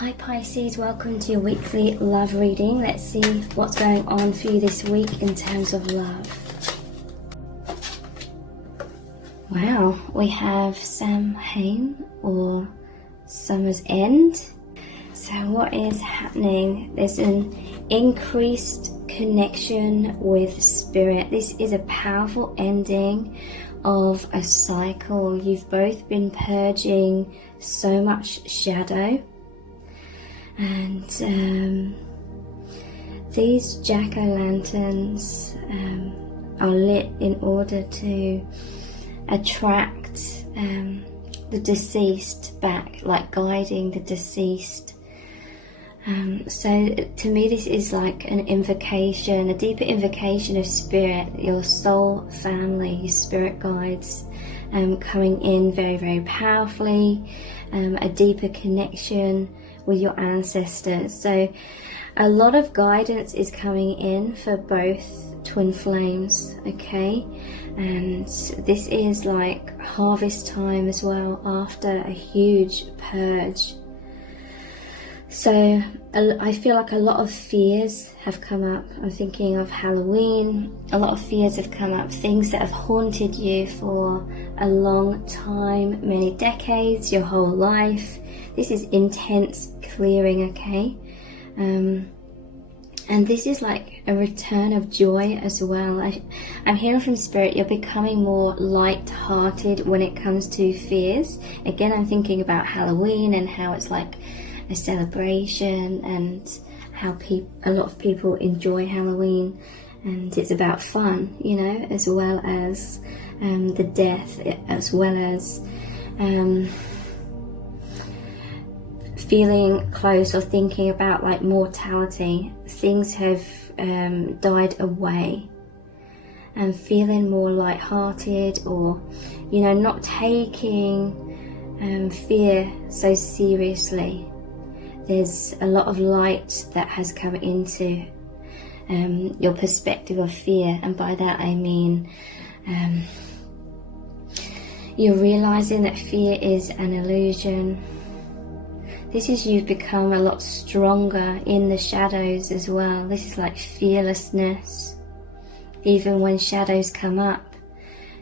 Hi Pisces, welcome to your weekly love reading. Let's see what's going on for you this week in terms of love. Wow, we have Samhain or Summer's End. So what is happening? There's an increased connection with spirit. This is a powerful ending of a cycle. You've both been purging so much shadow. And these jack-o'-lanterns are lit in order to attract the deceased back, like guiding the deceased. So to me this is like an invocation, a deeper invocation of spirit, your soul family, your spirit guides coming in very, very powerfully, a deeper connection with your ancestors. So a lot of guidance is coming in for both twin flames, okay? And this is like harvest time as well, after a huge purge. So I feel like a lot of fears have come up. I'm thinking of Halloween. A lot of fears have come up, things that have haunted you for a long time, many decades, your whole life. This is intense clearing, okay? And this is like a return of joy as well. I'm hearing from spirit, you're becoming more light-hearted when it comes to fears. Again, I'm thinking about Halloween and how it's like a celebration, and how a lot of people enjoy Halloween, and it's about fun, you know, as well as the death, as well as feeling close or thinking about like mortality. Things have died away, and feeling more light-hearted, or you know, not taking fear so seriously. There's a lot of light that has come into your perspective of fear, and by that I mean you're realizing that fear is an illusion. This is you've become a lot stronger in the shadows as well. This is like fearlessness. Even when shadows come up,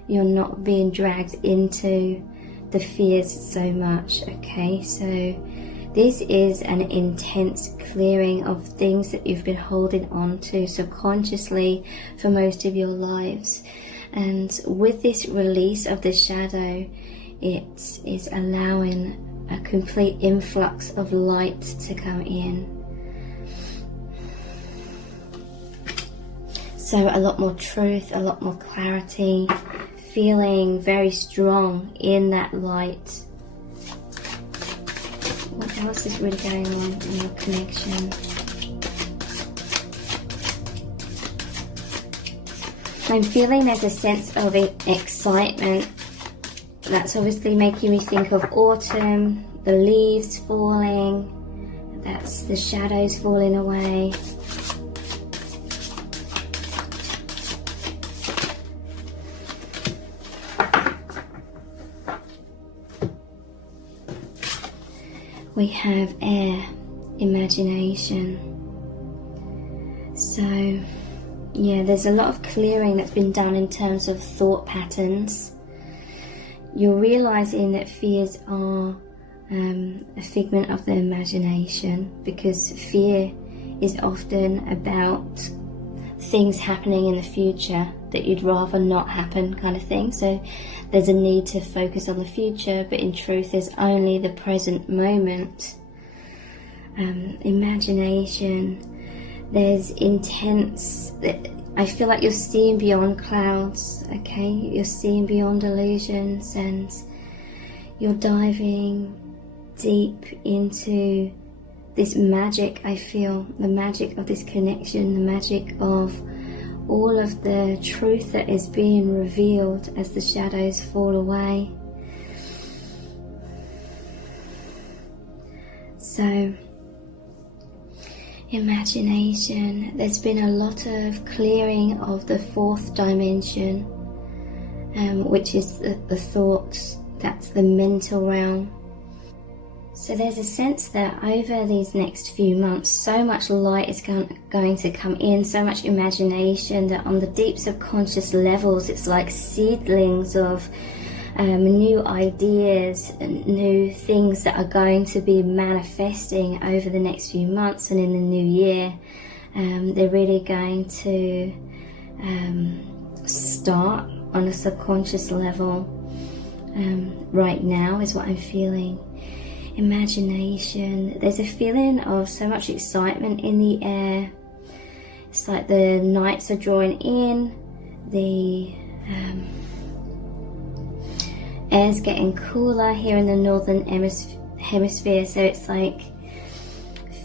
you're not being dragged into the fears so much, okay? So this is an intense clearing of things that you've been holding on to subconsciously for most of your lives. And with this release of the shadow, it is allowing a complete influx of light to come in. So a lot more truth, a lot more clarity, feeling very strong in that light. What else is really going on in your connection? I'm feeling there's a sense of excitement. That's obviously making me think of autumn, the leaves falling, that's the shadows falling away. We have air, imagination. So yeah, there's a lot of clearing that's been done in terms of thought patterns. You're realizing that fears are a figment of the imagination, because fear is often about things happening in the future that you'd rather not happen, kind of thing. So there's a need to focus on the future, but in truth there's only the present moment. Imagination, there's intense, I feel like you're seeing beyond clouds, okay? You're seeing beyond illusions, and you're diving deep into this magic. I feel the magic of this connection, the magic of all of the truth that is being revealed as the shadows fall away. So imagination, there's been a lot of clearing of the fourth dimension, which is the thoughts. That's the mental realm. So there's a sense that over these next few months, so much light is going to come in, so much imagination, that on the deep subconscious levels, it's like seedlings of new ideas and new things that are going to be manifesting over the next few months and in the new year. They're really going to start on a subconscious level right now, is what I'm feeling. Imagination. There's a feeling of so much excitement in the air. It's like the nights are drawing in, the air's getting cooler here in the northern hemisphere, so it's like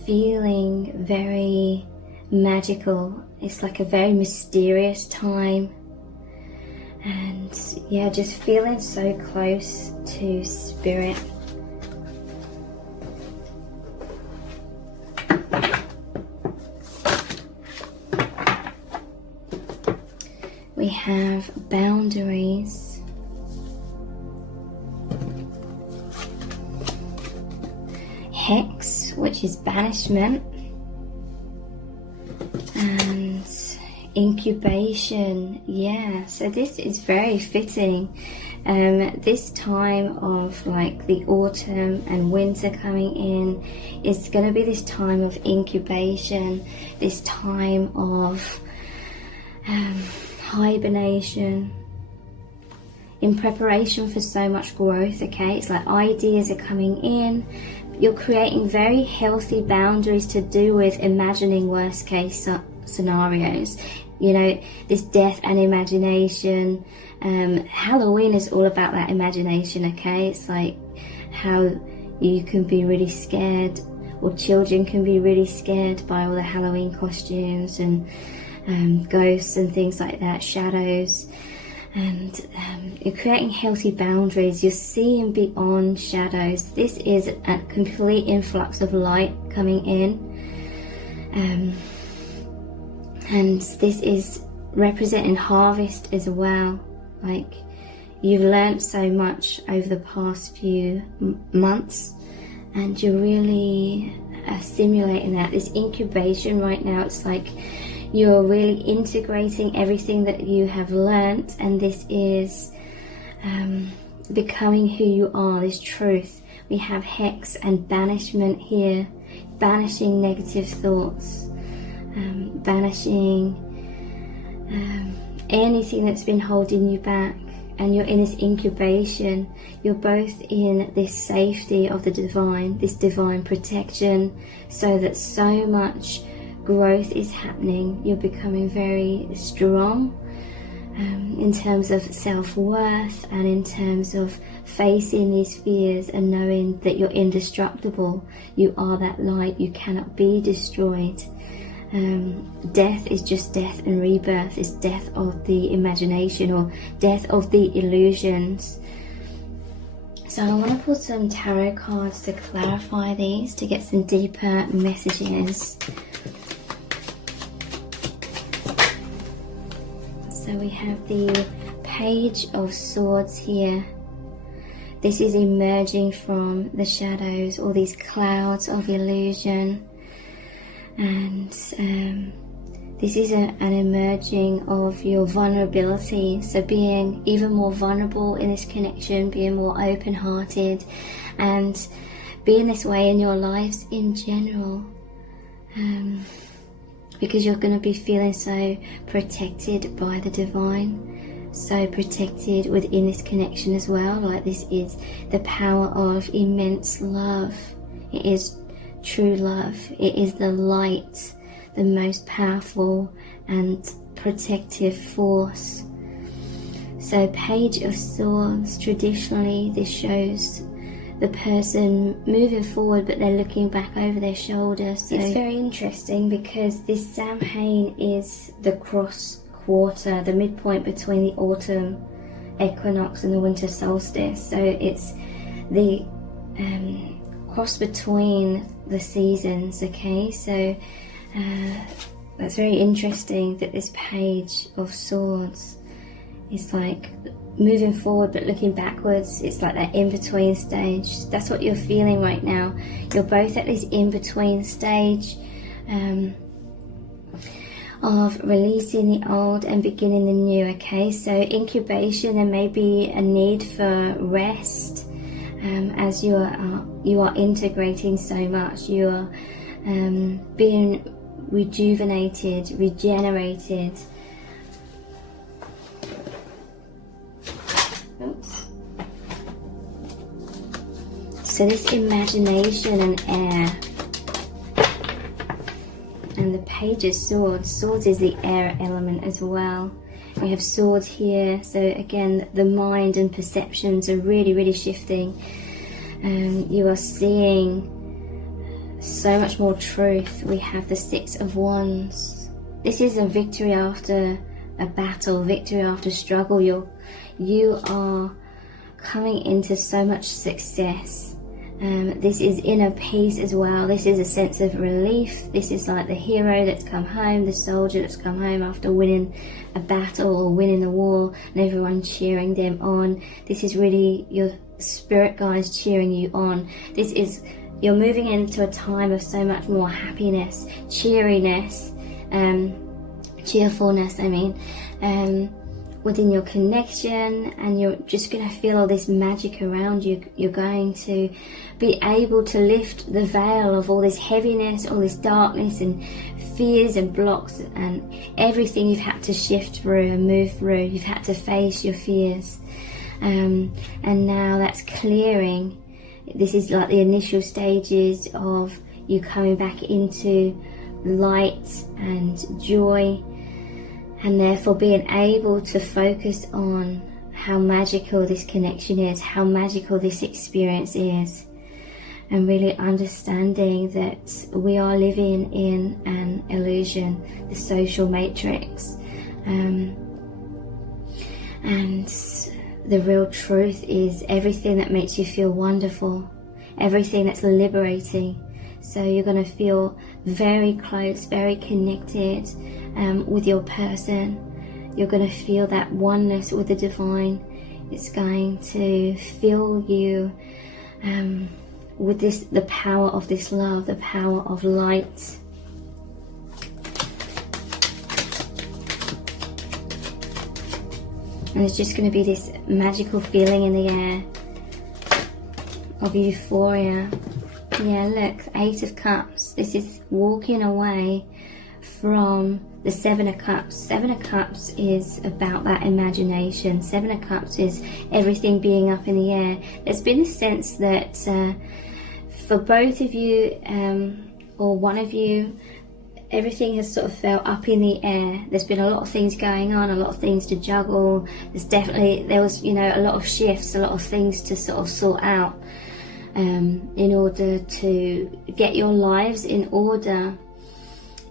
feeling very magical. It's like a very mysterious time, and yeah, just feeling so close to spirit. We have boundaries, hex, which is banishment, and incubation. Yeah, so this is very fitting. This time of like the autumn and winter coming in is going to be this time of incubation, this time of hibernation, in preparation for so much growth. Okay, it's like ideas are coming in. You're creating very healthy boundaries to do with imagining worst case scenarios. You know, this death and imagination. Halloween is all about that imagination. Okay, it's like how you can be really scared, or children can be really scared by all the Halloween costumes and ghosts and things like that, shadows, and you're creating healthy boundaries. You're seeing beyond shadows. This is a complete influx of light coming in, and this is representing harvest as well. Like, you've learned so much over the past few months, and you're really simulating that. This incubation right now, it's like you're really integrating everything that you have learnt, and this is becoming who you are, this truth. We have hex and banishment here, banishing negative thoughts, banishing anything that's been holding you back. And you're in this incubation. You're both in this safety of the divine, this divine protection, so that so much growth is happening. You're becoming very strong in terms of self-worth, and in terms of facing these fears and knowing that you're indestructible. You are that light. You cannot be destroyed. Death is just death, and rebirth is death of the imagination, or death of the illusions. So I want to pull some tarot cards to clarify these, to get some deeper messages. So we have the Page of Swords here. This is emerging from the shadows, all these clouds of illusion. And this is an emerging of your vulnerability. So being even more vulnerable in this connection, being more open-hearted, and being this way in your lives in general. Because you're going to be feeling so protected by the divine, so protected within this connection as well. Like, this is the power of immense love. It is true love. It is the light, the most powerful and protective force. So Page of Swords, traditionally this shows the person moving forward, but they're looking back over their shoulder. So it's very interesting, because this Samhain is the cross quarter, the midpoint between the autumn equinox and the winter solstice. So it's the cross between the seasons. Okay, so that's very interesting that this Page of Swords is like moving forward but looking backwards. It's like that in-between stage. That's what you're feeling right now. You're both at this in-between stage of releasing the old and beginning the new. Okay, so incubation, there may be a need for rest as you are integrating so much. You are being rejuvenated, regenerated. Oops. So this imagination and air, and the Page of Swords. Swords is the air element as well. We have swords here, so again the mind and perceptions are really shifting. You are seeing so much more truth. We have the Six of Wands. This is a victory after a battle, victory after struggle. You are coming into so much success. This is inner peace as well. This is a sense of relief. This is like the hero that's come home, the soldier that's come home after winning a battle or winning a war, and everyone cheering them on. This is really your spirit guides cheering you on. This is, you're moving into a time of so much more happiness, cheeriness, cheerfulness, I mean, within your connection, and you're just going to feel all this magic around you. You're going to be able to lift the veil of all this heaviness, all this darkness and fears and blocks and everything you've had to shift through and move through. You've had to face your fears, and now that's clearing. This is like the initial stages of you coming back into light and joy, and therefore being able to focus on how magical this connection is, how magical this experience is, and really understanding that we are living in an illusion, the social matrix, and the real truth is everything that makes you feel wonderful, everything that's liberating. So you're going to feel very close, very connected with your person. You're going to feel that oneness with the divine. It's going to fill you with this, the power of this love, the power of light. And there's just going to be this magical feeling in the air of euphoria. Yeah, look, Eight of Cups. This is walking away from the Seven of Cups. Seven of Cups is about that imagination. Seven of Cups is everything being up in the air. There's been a sense that for both of you, or one of you, everything has sort of felt up in the air. There's been a lot of things going on, a lot of things to juggle. There was, you know, a lot of shifts, a lot of things to sort of sort out in order to get your lives in order,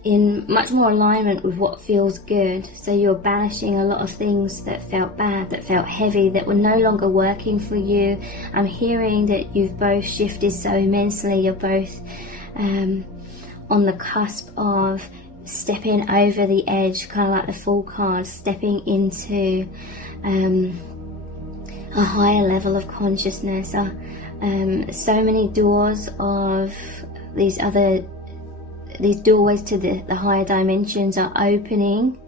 in much more alignment with what feels good. So you're banishing a lot of things that felt bad, that felt heavy, that were no longer working for you. I'm hearing that you've both shifted so immensely. You're both on the cusp of stepping over the edge, kind of like the Fool card, stepping into a higher level of consciousness. So many doors of these doorways to the higher dimensions are opening.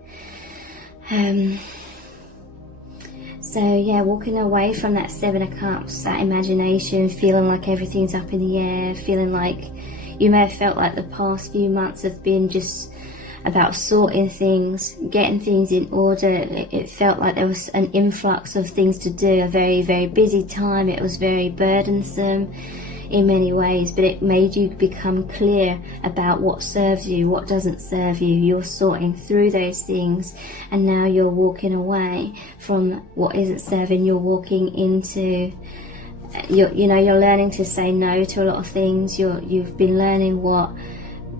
So yeah, walking away from that Seven of Cups, that imagination, feeling like everything's up in the air, feeling like you may have felt like the past few months have been just about sorting things, getting things in order. It felt like there was an influx of things to do, a very, very busy time. It was very burdensome in many ways, but it made you become clear about what serves you, what doesn't serve you. You're sorting through those things, and now you're walking away from what isn't serving. You're walking into, you're learning to say no to a lot of things. You've been learning what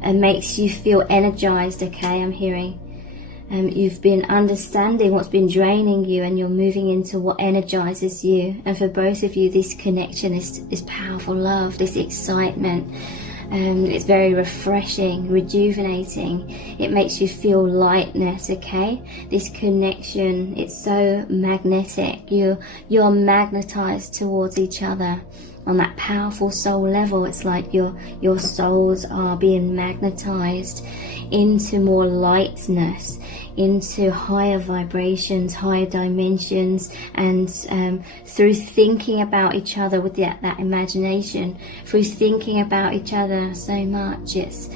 makes you feel energized. Okay, I'm hearing. You've been understanding what's been draining you, and you're moving into what energizes you. And for both of you, this connection, this powerful love, this excitement, It's very refreshing, rejuvenating. It makes you feel lightness, okay? This connection, it's so magnetic. You're magnetized towards each other on that powerful soul level. It's like your souls are being magnetized into more lightness, into higher vibrations, higher dimensions, and through thinking about each other with that imagination, through thinking about each other so much, it's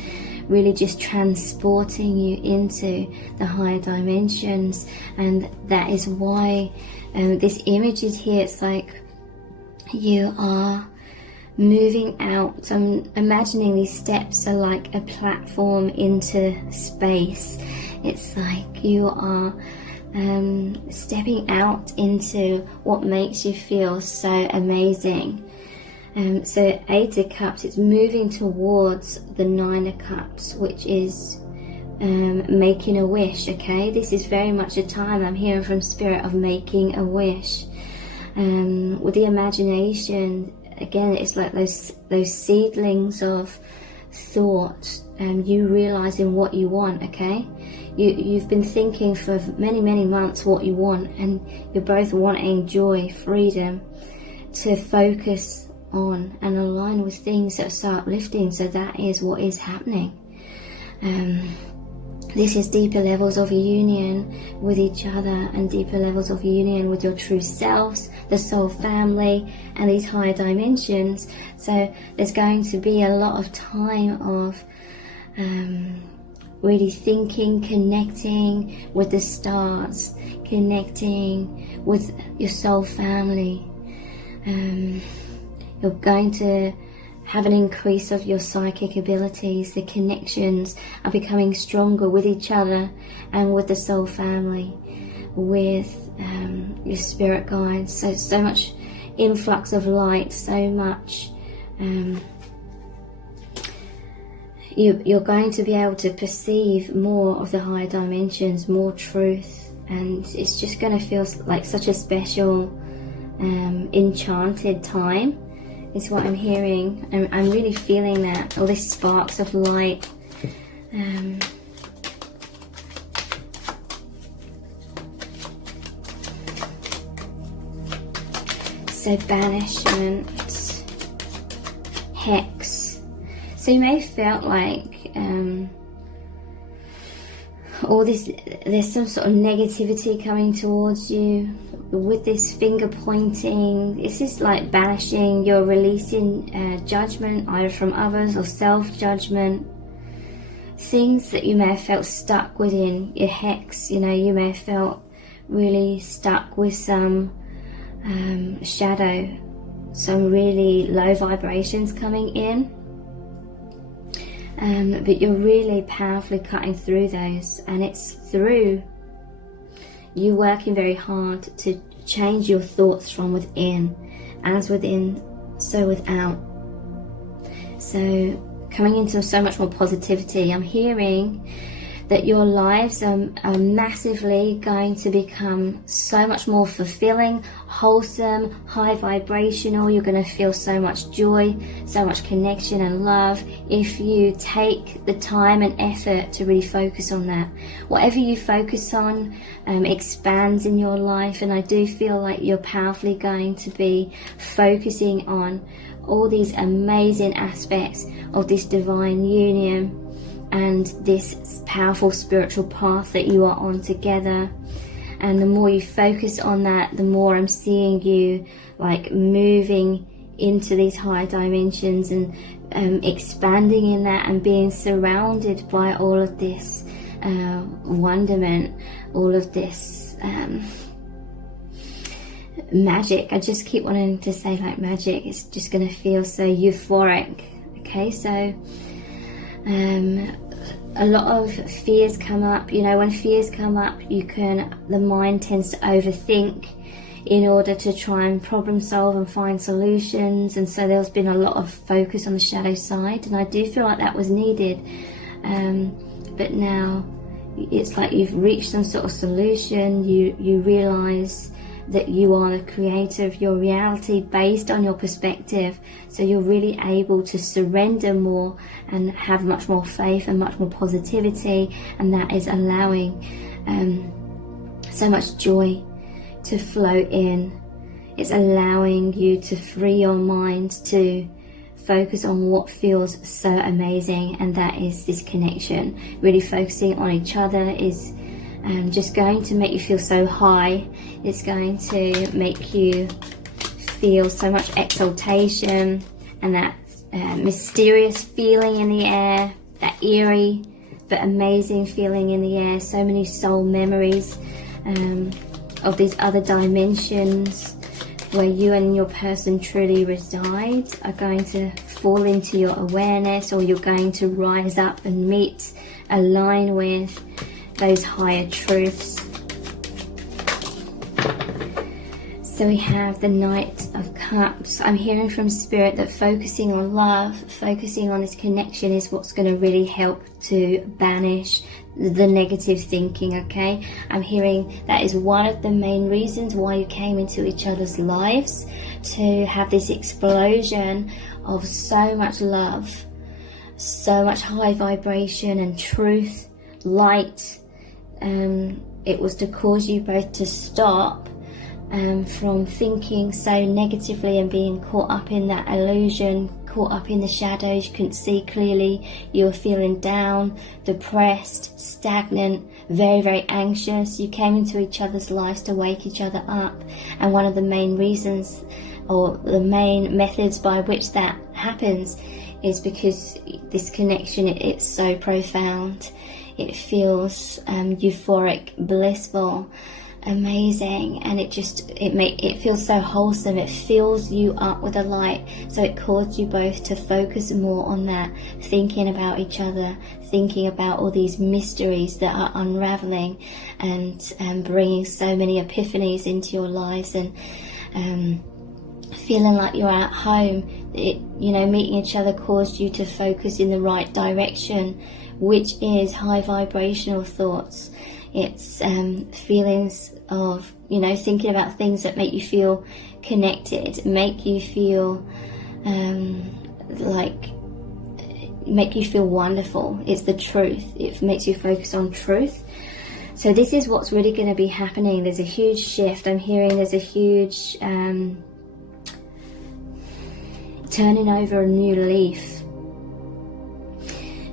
really just transporting you into the higher dimensions. And that is why this image is here. It's like you are moving out. I'm imagining these steps are like a platform into space. It's like you are stepping out into what makes you feel so amazing. So 8 of Cups, it's moving towards the 9 of Cups, which is making a wish, okay? This is very much a time, I'm hearing from Spirit, of making a wish. With the imagination, again, it's like those seedlings of thought, you realizing what you want, okay? You've been thinking for many months what you want, and you're both wanting joy, freedom, to focus on and align with things that are so uplifting. So that is what is happening. This is deeper levels of union with each other, and deeper levels of union with your true selves, the soul family, and these higher dimensions. So there's going to be a lot of time of really thinking, connecting with the stars, connecting with your soul family. You're going to have an increase of your psychic abilities. The connections are becoming stronger with each other and with the soul family, with your spirit guides. So much influx of light, so much. You're going to be able to perceive more of the higher dimensions, more truth, and it's just going to feel like such a special, enchanted time. Is what I'm hearing. I'm really feeling that, all these sparks of light. So banishment, hex. So you may have felt like all this, there's some sort of negativity coming towards you. With this finger pointing, this is like banishing. You're releasing judgment, either from others or self-judgment. Things that you may have felt stuck within your hex. You know, you may have felt really stuck with some shadow, some really low vibrations coming in. But you're really powerfully cutting through those, and it's through you working very hard to change your thoughts from within. As within, so without. So coming into so much more positivity. I'm hearing that your lives are massively going to become so much more fulfilling, wholesome, high vibrational. You're going to feel so much joy, so much connection and love if you take the time and effort to really focus on that. Whatever you focus on expands in your life, and I do feel like you're powerfully going to be focusing on all these amazing aspects of this divine union and this powerful spiritual path that you are on together. And the more you focus on that, the more I'm seeing you like moving into these higher dimensions and expanding in that, and being surrounded by all of this wonderment, all of this magic. I just keep wanting to say like magic. It's just going to feel so euphoric. Okay, so a lot of fears come up. You know, when fears come up, the mind tends to overthink in order to try and problem solve and find solutions. And so there's been a lot of focus on the shadow side, and I do feel like that was needed. But now it's like you've reached some sort of solution. You realize that you are the creator of your reality based on your perspective. So you're really able to surrender more and have much more faith and much more positivity, and that is allowing so much joy to flow in. It's allowing you to free your mind to focus on what feels so amazing, and that is this connection. Really focusing on each other is just going to make you feel so high. It's going to make you feel so much exaltation and that mysterious feeling in the air, that eerie but amazing feeling in the air. So many soul memories of these other dimensions where you and your person truly reside are going to fall into your awareness, or you're going to rise up and meet, align with those higher truths. So we have the Knight of Cups. I'm hearing from Spirit that focusing on love, focusing on this connection is what's going to really help to banish the negative thinking, okay? I'm hearing that is one of the main reasons why you came into each other's lives, to have this explosion of so much love, so much high vibration and truth, light. It was to cause you both to stop from thinking so negatively and being caught up in that illusion, caught up in the shadows. You couldn't see clearly. You were feeling down, depressed, stagnant, very, very anxious. You came into each other's lives to wake each other up, and one of the main reasons, or the main methods by which that happens, is because this connection, it's so profound. It feels euphoric, blissful, amazing, and it feels so wholesome. It fills you up with a light, so it caused you both to focus more on that, thinking about each other, thinking about all these mysteries that are unraveling, and bringing so many epiphanies into your lives, and feeling like you're at home. Meeting each other caused you to focus in the right direction, which is high vibrational thoughts. It's feelings of, thinking about things that make you feel connected, make you feel make you feel wonderful. It's the truth. It makes you focus on truth. So this is what's really going to be happening. There's a huge shift. I'm hearing there's a huge turning over a new leaf.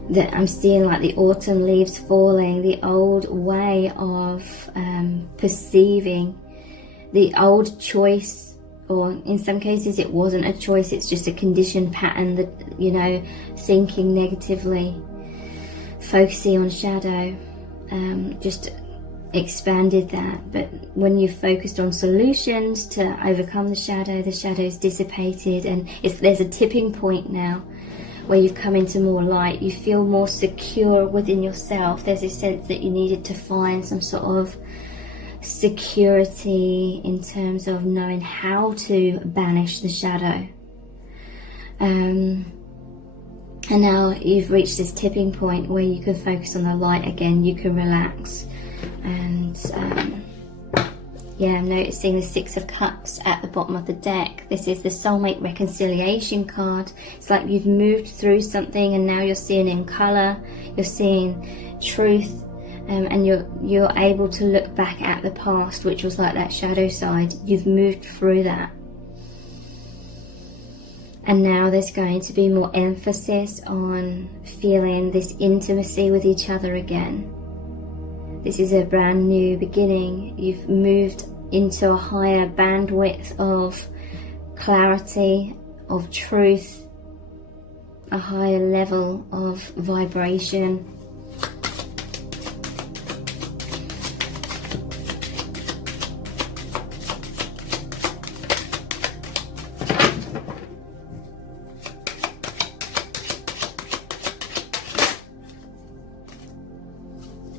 That I'm seeing, like the autumn leaves falling, the old way of perceiving, the old choice, or in some cases it wasn't a choice, it's just a conditioned pattern that, thinking negatively, focusing on shadow, just expanded that. But when you focused on solutions to overcome the shadow's dissipated, and there's a tipping point now where you've come into more light. You feel more secure within yourself. There's a sense that you needed to find some sort of security in terms of knowing how to banish the shadow. And now you've reached this tipping point where you can focus on the light again. You can relax. And I'm noticing the Six of Cups at the bottom of the deck. This is the soulmate reconciliation card. It's like you've moved through something and now you're seeing in colour, you're seeing truth, and you're able to look back at the past, which was like that shadow side. You've moved through that. And now there's going to be more emphasis on feeling this intimacy with each other again. This is a brand new beginning. You've moved into a higher bandwidth of clarity, of truth, a higher level of vibration.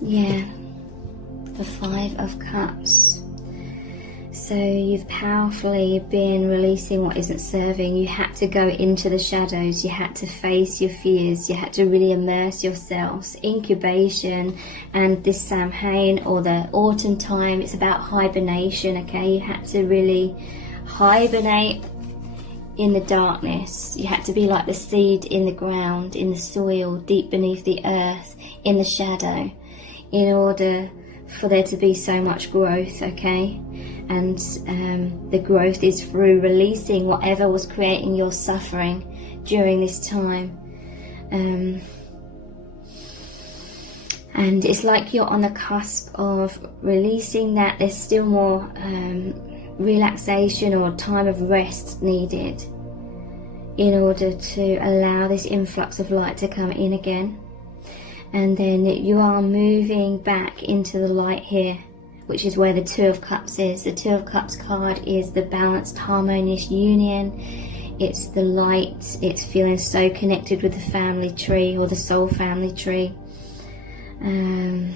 Yeah. The Five of Cups. So you've powerfully been releasing what isn't serving. You had to go into the shadows. You had to face your fears. You had to really immerse yourselves. Incubation and this Samhain or the autumn time, it's about hibernation, okay? You had to really hibernate in the darkness. You had to be like the seed in the ground, in the soil, deep beneath the earth, in the shadow, in order for there to be so much growth, okay? And the growth is through releasing whatever was creating your suffering during this time. And it's like you're on the cusp of releasing that. There's still more relaxation or time of rest needed in order to allow this influx of light to come in again. And then you are moving back into the light here, which is where the Two of Cups is. The Two of Cups card is the balanced, harmonious union. It's the light. It's feeling so connected with the family tree or the soul family tree. And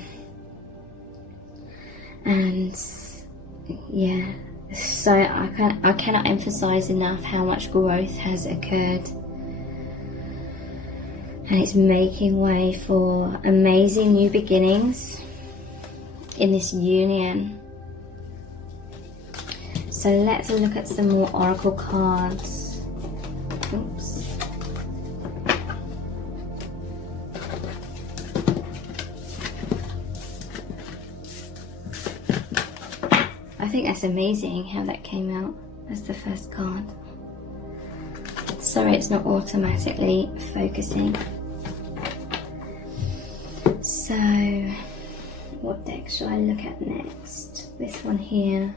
yeah, so I cannot emphasize enough how much growth has occurred. And it's making way for amazing new beginnings in this union. So let's look at some more oracle cards. Oops. I think that's amazing how that came out as the first card. Sorry, it's not automatically focusing. So, what deck should I look at next? This one here.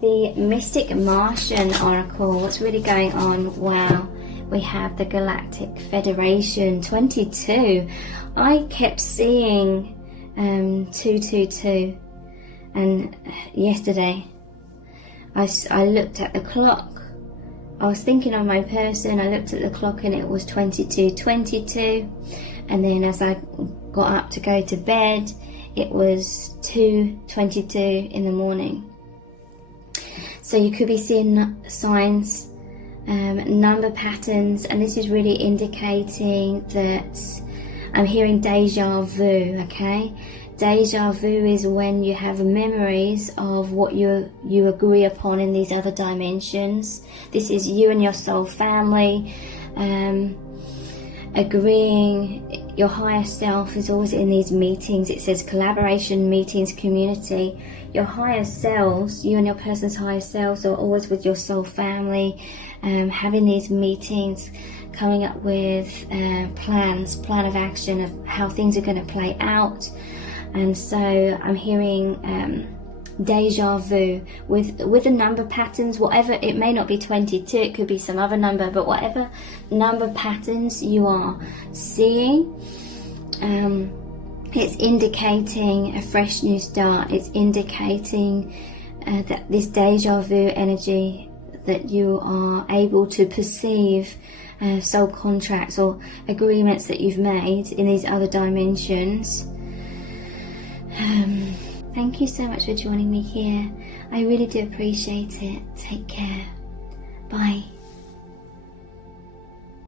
The Mystic Martian Oracle. What's really going on? Wow. We have the Galactic Federation 22. I kept seeing 222. And yesterday, I looked at the clock. I was thinking of my person. I looked at the clock and it was 22:22. And then as I got up to go to bed, it was 2:22 in the morning. So you could be seeing signs, number patterns, and this is really indicating that I'm hearing deja vu, okay? Deja vu is when you have memories of what you agree upon in these other dimensions. This is you and your soul family, agreeing. Your higher self is always in these meetings. It says collaboration, meetings, community. Your higher selves, you and your person's higher selves are always with your soul family, having these meetings, coming up with plan of action of how things are going to play out. And so I'm hearing deja vu with the number patterns, whatever. It may not be 22, it could be some other number, but whatever number patterns you are seeing, it's indicating a fresh new start. It's indicating that this deja vu energy, that you are able to perceive soul contracts or agreements that you've made in these other dimensions. Thank you so much for joining me here. I really do appreciate it. Take care. Bye.